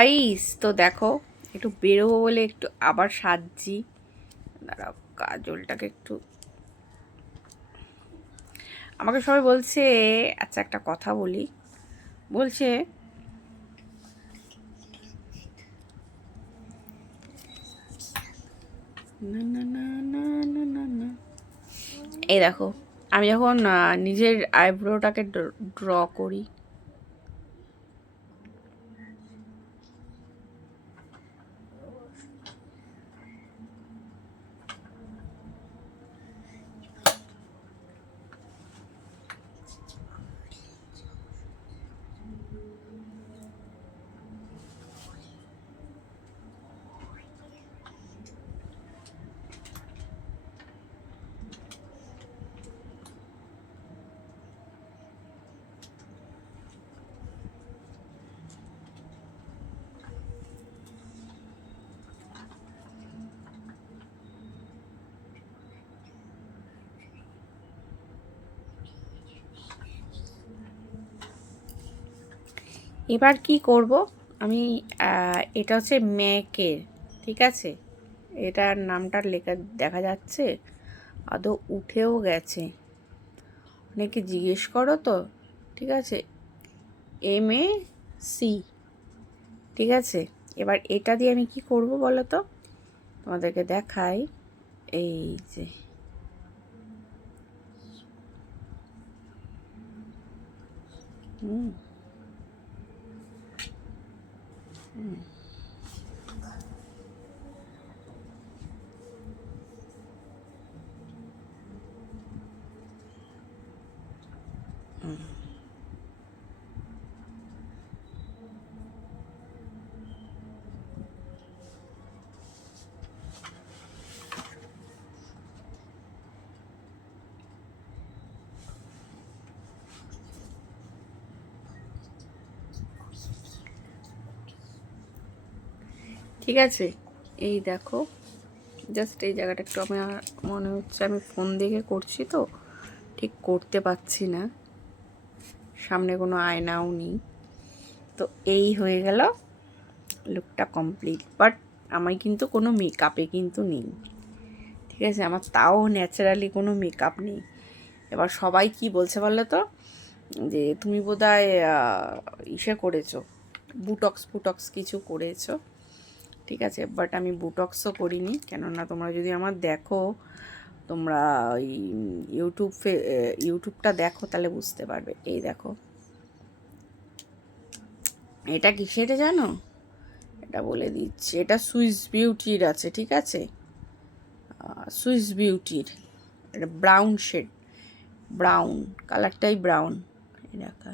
Guys তো দেখো, একটু বেরোবো বলে একটু আবার সাজছি। দাঁড়াও, কাজলটাকে একটু, আমাকে সবাই বলছে, আচ্ছা একটা কথা বলি, বলছে না না না না না না না। এই দেখো, আমি যখন নিজের আইব্রোটাকে ড্র করি, এবার কি করব আমি, এটা হচ্ছে ম্যাকের, ঠিক আছে, এটার নামটা লেখা দেখা যাচ্ছে, আদৌ উঠেও গেছে, অনেকে জিজ্ঞেস করো তো, ঠিক আছে, MAC, ঠিক আছে। এবার এটা দিয়ে আমি কি করব বলো তো, তোমাদেরকে দেখাই, এই যে হুম হুম হুম। ঠিক আছে, এই দেখো, জাস্ট এই জায়গাটা একটু আমার মনে হচ্ছে আমি ফোন দেখে করছি তো ঠিক করতে পারছি না, সামনে কোনো আয়নাও নেই, তো এই হয়ে গেল লুকটা কমপ্লিট। বাট আমি কিন্তু কোনো মেকআপে কিন্তু নেই, ঠিক আছে, আমার তাও ন্যাচারালি কোনো মেকআপ নেই। এবার সবাই কি বলছে বলো তো, যে তুমি বোধহয় ইসে করেছো, বুটক্স ফুটক্স কিছু করেছো, ঠিক আছে, বাট আমি বুটক্সও করিনি। কেননা তোমরা যদি আমার দেখো, তোমরা ওই ইউটিউবটা দেখো তাহলে বুঝতে পারবে। এই দেখো, এটা কিসের জানো, এটা বলে দিচ্ছি, এটা সুইস বিউটির আছে, ঠিক আছে, সুইস বিউটির, এটা ব্রাউন শেড, ব্রাউন কালারটাই ব্রাউন, দেখা,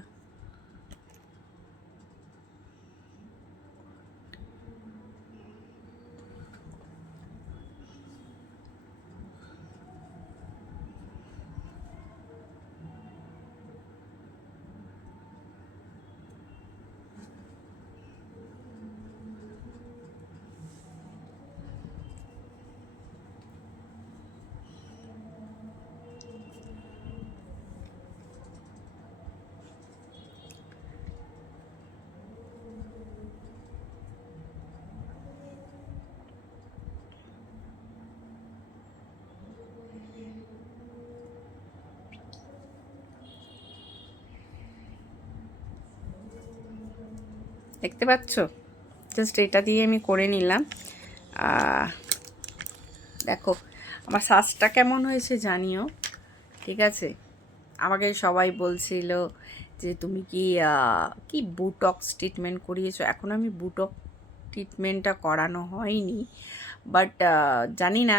দেখতে পাচ্ছ, জাস্ট এটা দিয়ে আমি করে নিলাম। দেখো আমার সাজটা কেমন হয়েছে জানিও, ঠিক আছে। আমাকে সবাই বলছিল যে তুমি কি কি বুটক্স ট্রিটমেন্ট করিয়েছো, এখন আমি বুটক ট্রিটমেন্টটা করানো হয়নি, বাট জানি না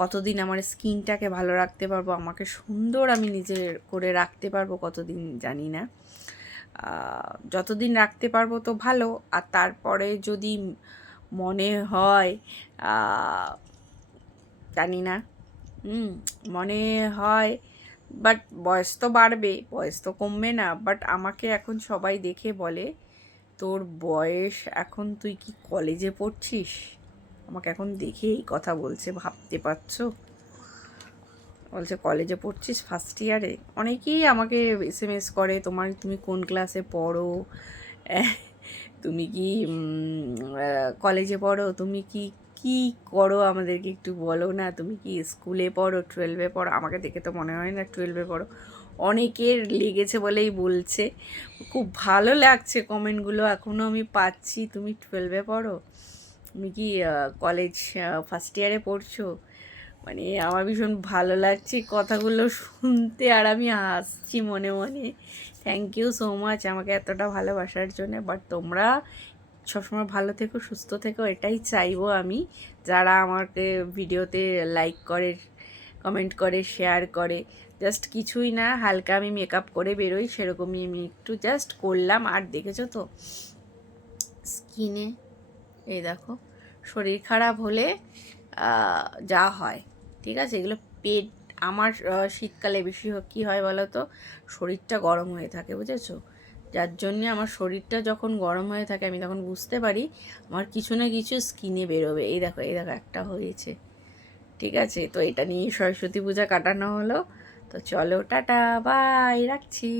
কতদিন আমার স্কিনটাকে ভালো রাখতে পারবো, আমাকে সুন্দর আমি নিজে করে রাখতে পারবো কতদিন জানি না, যতদিন রাখতে পারবো তো ভালো, আর তারপরে যদি মনে হয় জানি না, মনে হয়, বাট বয়স তো বাড়বে, বয়স তো কমবে না, বাট আমাকে এখন সবাই দেখে বলে তোর বয়স এখন, তুই কি কলেজে পড়ছিস, আমাকে এখন দেখে এই কথা বলছে, ভাবতে পারছো, বলছে কলেজে পড়ছিস ফার্স্ট ইয়ারে। অনেকেই আমাকে SMS করে, তুমি কোন ক্লাসে পড়ো, তুমি কি কলেজে পড়ো, তুমি কি কি করো আমাদেরকে একটু বলো না। তুমি কি স্কুলে পড়ো, 12-এ পড়ো? আমাকে দেখে তো মনে হয় না 12-এ পড়ো। অনেকের লেগেছে বলেই বলছে, খুব ভালো লাগছে কমেন্টগুলো এখনও আমি পাচ্ছি। তুমি 12-এ পড়ো, তুমি কি কলেজ ফার্স্ট ইয়ারে পড়ছো? মানে আমার ভীষণ ভালো লাগছে কথাগুলো শুনতে, আর আমি হাসছি মনে মনে। থ্যাংক ইউ সো মাচ আমাকে এতটা ভালোবাসার জন্য। বাট তোমরা সবসময় ভালো থেকো, সুস্থ থেকো, এটাই চাইবো আমি। যারা আমাকে ভিডিওতে লাইক করে, কমেন্ট করে, শেয়ার করে, জাস্ট কিছুই না, হালকা আমি মেকআপ করে বেরোই, সেরকমই আমি একটু জাস্ট করলাম। আর দেখেছো তো স্কিনে, এই দেখো, শরীর খারাপ হলে যা হয়, ঠিক আছে, এগুলো পেট, আমার শীতকালে বেশি কী হয় বলো তো, শরীরটা গরম হয়ে থাকে, বুঝেছো? যার জন্যে আমার শরীরটা যখন গরম হয়ে থাকে আমি তখন বুঝতে পারি আমার কিছু না কিছু স্কিনে বেরোবে। এই দেখো, এই দেখো, একটা হয়েছে, ঠিক আছে? তো এটা নিয়ে সরস্বতী পূজা কাটানো হলো। তো চলো, টাটা, বাই, রাখছি।